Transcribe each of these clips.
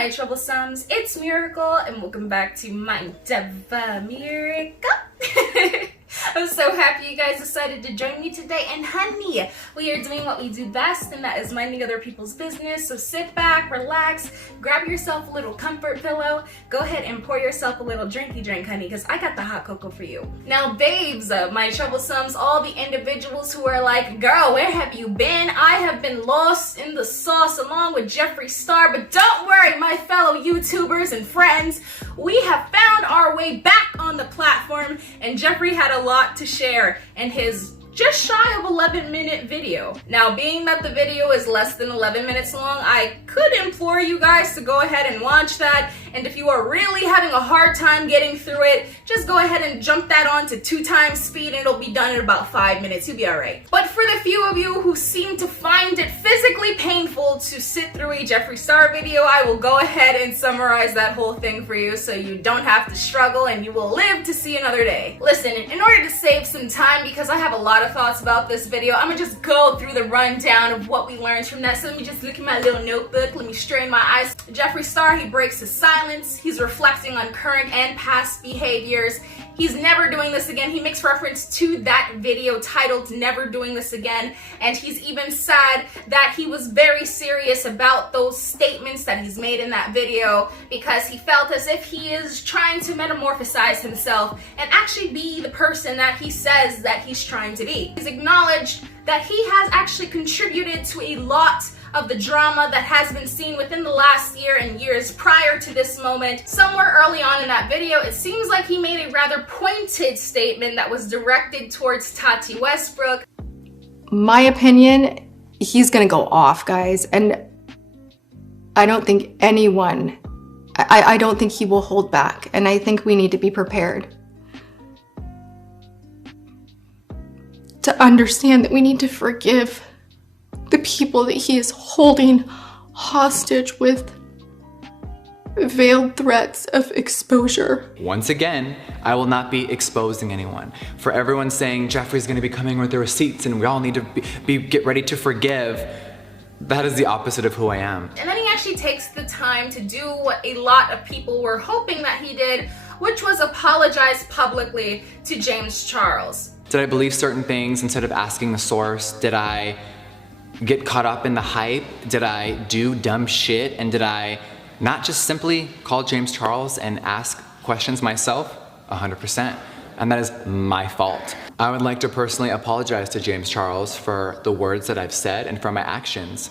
my Troublesomes, it's Miracle and welcome back to my Miracle. I'm so happy you guys decided to join me today, and honey, we are doing what we do best, and that is minding other people's business. So sit back, relax, grab yourself a little comfort pillow, go ahead and pour yourself a little drinky drink, honey, because I got the hot cocoa for you. Now babes, my Troublesomes, all the individuals who are like, girl, where have you been? I have been lost in the sauce along with Jeffree Star, but don't worry, my fellow YouTubers and friends, we have found our way back on the platform, and Jeffree had a lot to share in his just shy of 11-minute video. Now, being that the video is less than 11 minutes long, I could implore you guys to go ahead and watch that, and if you are really having a hard time getting through it, just go ahead and jump that on to 2x speed and it'll be done in about 5 minutes. You'll be alright. But for the few of you who seem to find it physically painful to sit through a Jeffree Star video, I will go ahead and summarize that whole thing for you so you don't have to struggle and you will live to see another day. Listen, in order to save some time, because I have a lot of thoughts about this video, I'm gonna just go through the rundown of what we learned from that. So let me just look at my little notebook, let me strain my eyes. Jeffree Star, he breaks his silence. He's reflecting on current and past behaviors. He's never doing this again. He makes reference to that video titled Never Doing This Again, and he's even said that he was very serious about those statements that he's made in that video because he felt as if he is trying to metamorphosize himself and actually be the person that he says that he's trying to be. He's acknowledged that he has actually contributed to a lot of the drama that has been seen within the last year and years prior to this moment. Somewhere early on in that video, it seems like he made a rather pointed statement that was directed towards Tati Westbrook. My opinion, he's gonna go off, guys, and I don't think anyone, I don't think he will hold back, and I think we need to be prepared to understand that we need to forgive the people that he is holding hostage with veiled threats of exposure. Once again, I will not be exposing anyone. For everyone saying Jeffree's gonna be coming with the receipts and we all need to get ready to forgive, that is the opposite of who I am. And then he actually takes the time to do what a lot of people were hoping that he did, which was apologize publicly to James Charles. Did I believe certain things instead of asking the source? Did I get caught up in the hype? Did I do dumb shit? And did I not just simply call James Charles and ask questions myself? 100%. And that is my fault. I would like to personally apologize to James Charles for the words that I've said and for my actions.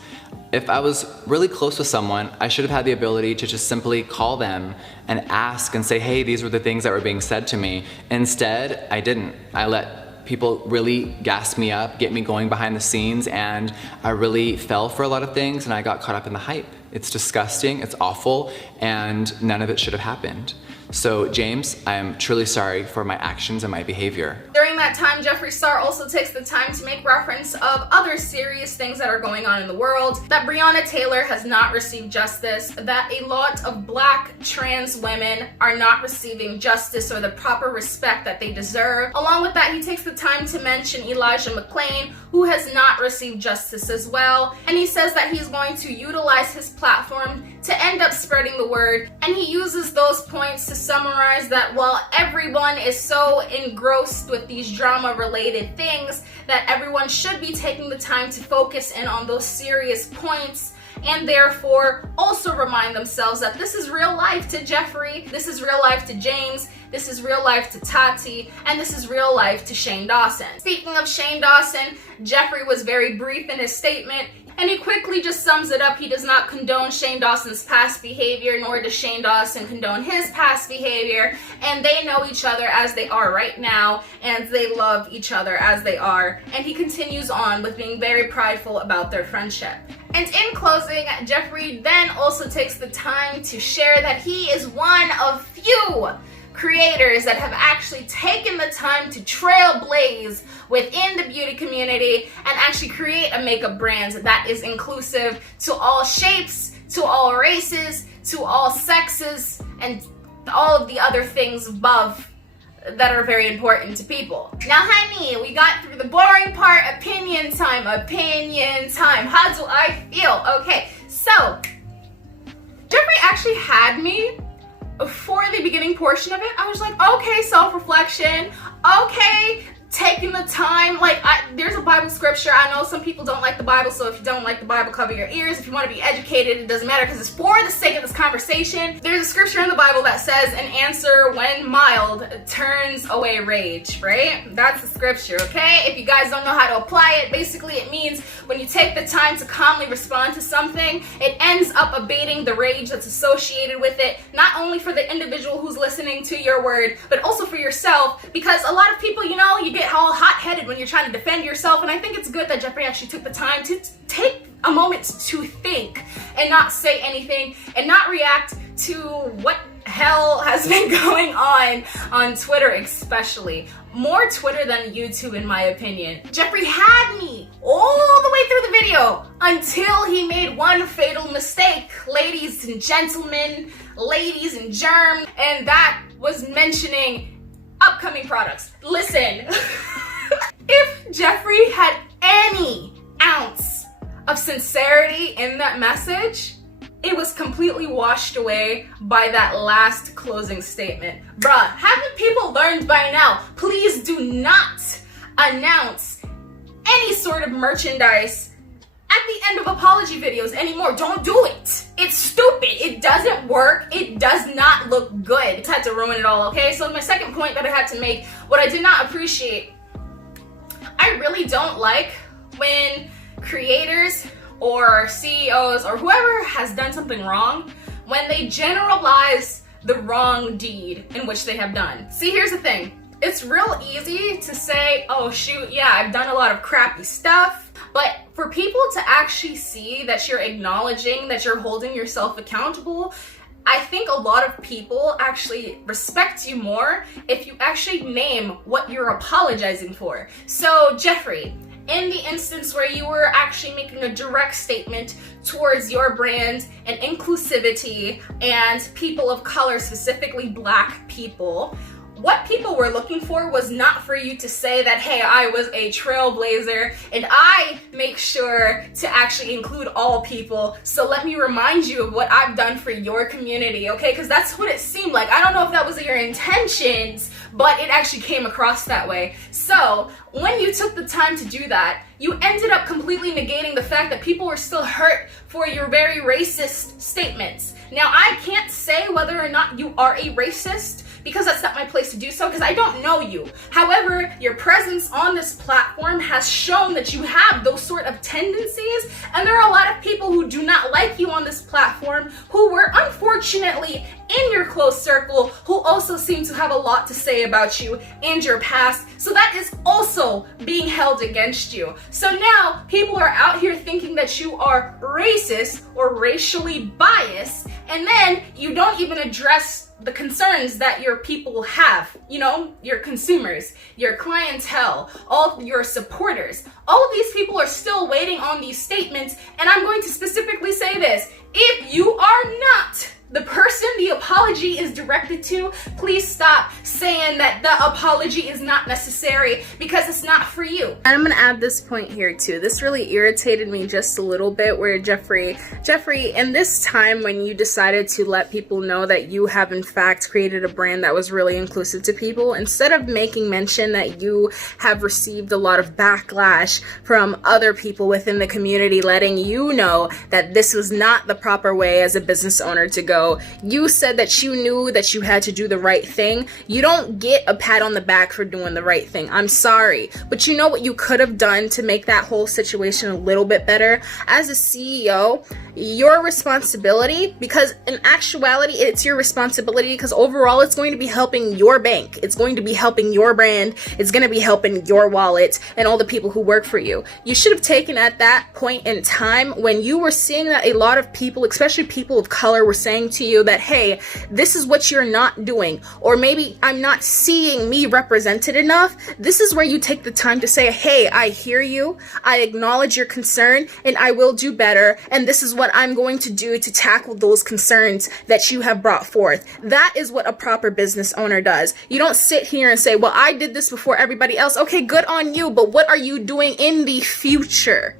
If I was really close with someone, I should have had the ability to just simply call them and ask and say, hey, these were the things that were being said to me. Instead, I didn't. I let people really gas me up, get me going behind the scenes, and I really fell for a lot of things and I got caught up in the hype. It's disgusting, it's awful, and none of it should have happened. So James, I am truly sorry for my actions and my behavior. During that time, Jeffree Star also takes the time to make reference of other serious things that are going on in the world, that Breonna Taylor has not received justice, that a lot of Black trans women are not receiving justice or the proper respect that they deserve. Along with that, he takes the time to mention Elijah McClain, who has not received justice as well, and he says that he's going to utilize his platform to end up spreading the word, and he uses those points to summarize that while everyone is so engrossed with these drama-related things, that everyone should be taking the time to focus in on those serious points and therefore also remind themselves that this is real life to Jeffree, this is real life to James, this is real life to Tati, and this is real life to Shane Dawson. Speaking of Shane Dawson, Jeffree was very brief in his statement, and he quickly just sums it up. He does not condone Shane Dawson's past behavior, nor does Shane Dawson condone his past behavior, and they know each other as they are right now, and they love each other as they are, and he continues on with being very prideful about their friendship. And in closing, Jeffree then also takes the time to share that he is one of few creators that have actually taken the time to trailblaze within the beauty community and actually create a makeup brand that is inclusive to all shapes, to all races, to all sexes, and all of the other things above that are very important to people. Now, honey, we got through the boring part. Opinion time, opinion time. How do I feel? Okay, so Jeffree actually had me for the beginning portion of it. I was like, okay, self-reflection, okay, taking the time. Like, there's a Bible scripture. I know some people don't like the Bible, so if you don't like the Bible, cover your ears. If you want to be educated, it doesn't matter, because it's for the sake of this conversation. There's a scripture in the Bible that says, an answer when mild turns away rage, right? That's the scripture, okay? If you guys don't know how to apply it, basically it means when you take the time to calmly respond to something, it ends up abating the rage that's associated with it, not only for the individual who's listening to your word, but also for yourself, because a lot of people, you know, you get all hot-headed when you're trying to defend yourself, and I think it's good that Jeffree actually took the time to take a moment to think and not say anything and not react to what hell has been going on Twitter, especially. More Twitter than YouTube, in my opinion. Jeffree had me all the way through the video until he made one fatal mistake, ladies and gentlemen, ladies and germs, and that was mentioning upcoming products. Listen, if Jeffree had any ounce of sincerity in that message, it was completely washed away by that last closing statement. Bruh, haven't people learned by now? Please do not announce any sort of merchandise at the end of apology videos anymore. Don't do it. It's stupid. It doesn't work. It does not look good. It's had to ruin it all, okay? So my second point that I had to make, what I did not appreciate, I really don't like when creators or CEOs or whoever has done something wrong, when they generalize the wrong deed in which they have done. See, here's the thing. It's real easy to say, oh shoot, yeah, I've done a lot of crappy stuff, but for people to actually see that you're acknowledging that you're holding yourself accountable, I think a lot of people actually respect you more if you actually name what you're apologizing for. So Jeffree, in the instance where you were actually making a direct statement towards your brand and inclusivity and people of color, specifically Black people, what people were looking for was not for you to say that, hey, I was a trailblazer and I make sure to actually include all people, so let me remind you of what I've done for your community, okay? Because that's what it seemed like. I don't know if that was your intentions, but it actually came across that way. So when you took the time to do that, you ended up completely negating the fact that people were still hurt for your very racist statements. Now, I can't say whether or not you are a racist, because that's not my place to do so, because I don't know you. However, your presence on this platform has shown that you have those sort of tendencies, and there are a lot of people who do not like you on this platform who were unfortunately in your close circle who also seem to have a lot to say about you and your past, so that is also being held against you. So now people are out here thinking that you are racist or racially biased, and then you don't even address the concerns that your people have, you know, your consumers, your clientele, all your supporters. All of these people are still waiting on these statements, and I'm going to specifically say this: if you are not the person the apology is directed to, please stop saying that the apology is not necessary, because it's not for you. And I'm gonna add this point here too. This really irritated me just a little bit, where Jeffree, in this time when you decided to let people know that you have in fact created a brand that was really inclusive to people, instead of making mention that you have received a lot of backlash from other people within the community letting you know that this was not the proper way as a business owner to go, you said that you knew that you had to do the right thing. You don't get a pat on the back for doing the right thing. I'm sorry. But you know what you could have done to make that whole situation a little bit better? As a CEO, your responsibility, because in actuality it's your responsibility, because overall it's going to be helping your bank, it's going to be helping your brand, it's going to be helping your wallet and all the people who work for you. You should have taken at that point in time when you were seeing that a lot of people, especially people of color, were saying to you that, hey, this is what you're not doing, or maybe I'm not seeing me represented enough. This is where you take the time to say, hey, I hear you, I acknowledge your concern, and I will do better, and this is what I'm going to do to tackle those concerns that you have brought forth. That is what a proper business owner does. You don't sit here and say, well, I did this before everybody else. Okay, good on you, but what are you doing in the future?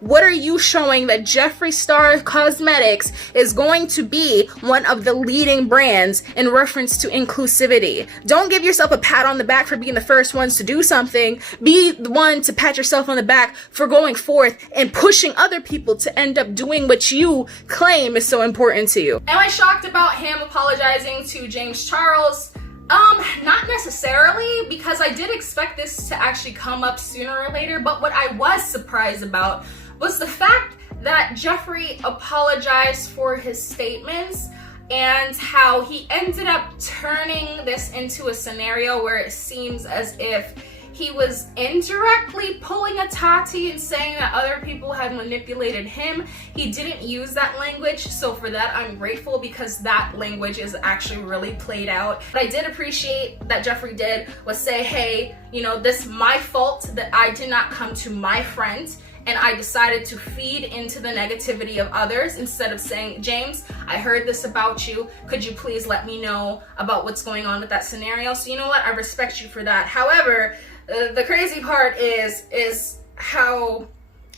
What are you showing that Jeffree Star Cosmetics is going to be one of the leading brands in reference to inclusivity? Don't give yourself a pat on the back for being the first ones to do something. Be the one to pat yourself on the back for going forth and pushing other people to end up doing what you claim is so important to you. Am I shocked about him apologizing to James Charles? Not necessarily, because I did expect this to actually come up sooner or later, but what I was surprised about was the fact that Jeffree apologized for his statements and how he ended up turning this into a scenario where it seems as if he was indirectly pulling a Tati and saying that other people had manipulated him. He didn't use that language, so for that I'm grateful, because that language is actually really played out. What I did appreciate that Jeffree did was say, hey, you know, this my fault that I did not come to my friend and I decided to feed into the negativity of others instead of saying, James, I heard this about you. Could you please let me know about what's going on with that scenario? So you know what? I respect you for that. However, the crazy part is how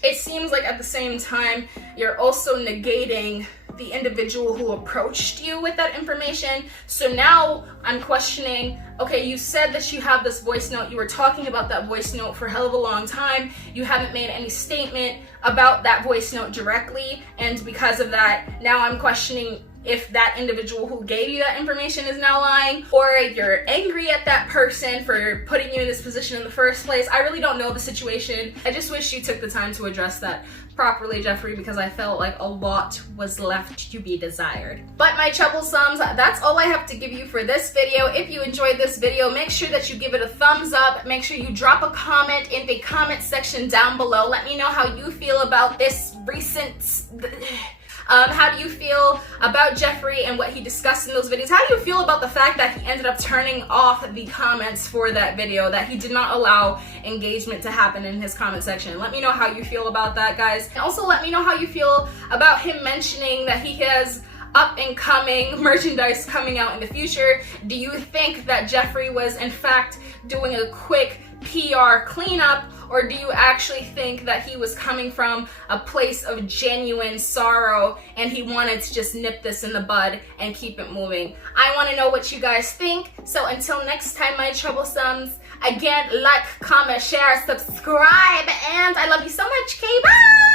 it seems like at the same time you're also negating the individual who approached you with that information. So now I'm questioning, okay, you said that you have this voice note, you were talking about that voice note for a hell of a long time, you haven't made any statement about that voice note directly, and because of that, now I'm questioning if that individual who gave you that information is now lying, or if you're angry at that person for putting you in this position in the first place. I really don't know the situation. I just wish you took the time to address that properly, Jeffree, because I felt like a lot was left to be desired. But my troublesomes, that's all I have to give you for this video. If you enjoyed this video, make sure that you give it a thumbs up. Make sure you drop a comment in the comment section down below. Let me know how you feel about this recent... how do you feel about Jeffree and what he discussed in those videos? How do you feel about the fact that he ended up turning off the comments for that video, that he did not allow engagement to happen in his comment section? Let me know how you feel about that, guys. And also let me know how you feel about him mentioning that he has up and coming merchandise coming out in the future. Do you think that Jeffree was in fact doing a quick PR cleanup, or do you actually think that he was coming from a place of genuine sorrow and he wanted to just nip this in the bud and keep it moving? I want to know what you guys think. So until next time, my troublesomes, again, like, comment, share, subscribe, and I love you so much. Okay, bye!